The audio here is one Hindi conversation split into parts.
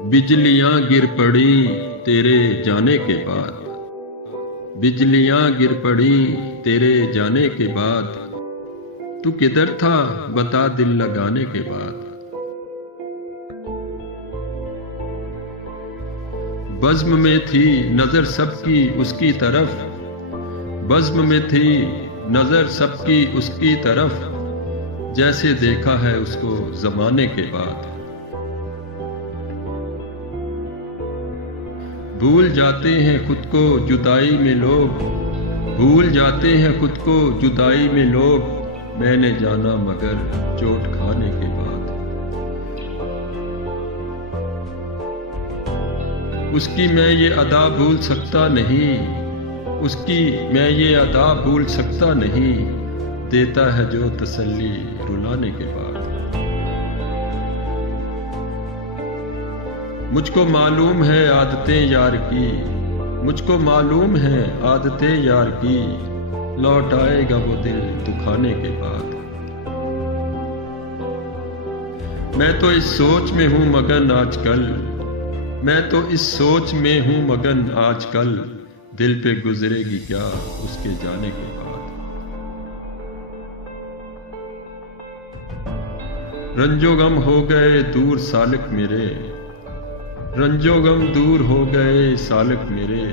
बिजलियां गिर पड़ी तेरे जाने के बाद। बिजलियां गिर पड़ी तेरे जाने के बाद। तू किधर था बता दिल लगाने के बाद। बज़्म में थी नजर सबकी उसकी तरफ। बज़्म में थी नजर सबकी उसकी तरफ। जैसे देखा है उसको जमाने के बाद। भूल जाते हैं खुद को जुदाई में लोग। भूल जाते हैं खुद को जुदाई में लोग। मैंने जाना मगर चोट खाने के बाद। उसकी मैं ये अदा भूल सकता नहीं। उसकी मैं ये अदा भूल सकता नहीं। देता है जो तसल्ली रुलाने के बाद। मुझको मालूम है आदतें यार की। मुझको मालूम है आदतें यार की। लौट आएगा वो दिल दुखाने के बाद। मैं तो इस सोच में हूँ मगन आजकल। मैं तो इस सोच में हूँ मगन आजकल। दिल पे गुजरेगी क्या उसके जाने के बाद। रंजो गम हो गए दूर सालिक मेरे। रंजो गम दूर हो गए सालिक मेरे।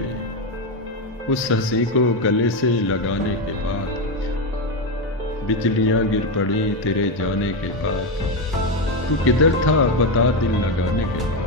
उस हंसी को गले से लगाने के बाद। बिजलियां गिर पड़ी तेरे जाने के बाद। तू किधर था बता दिल लगाने के बाद।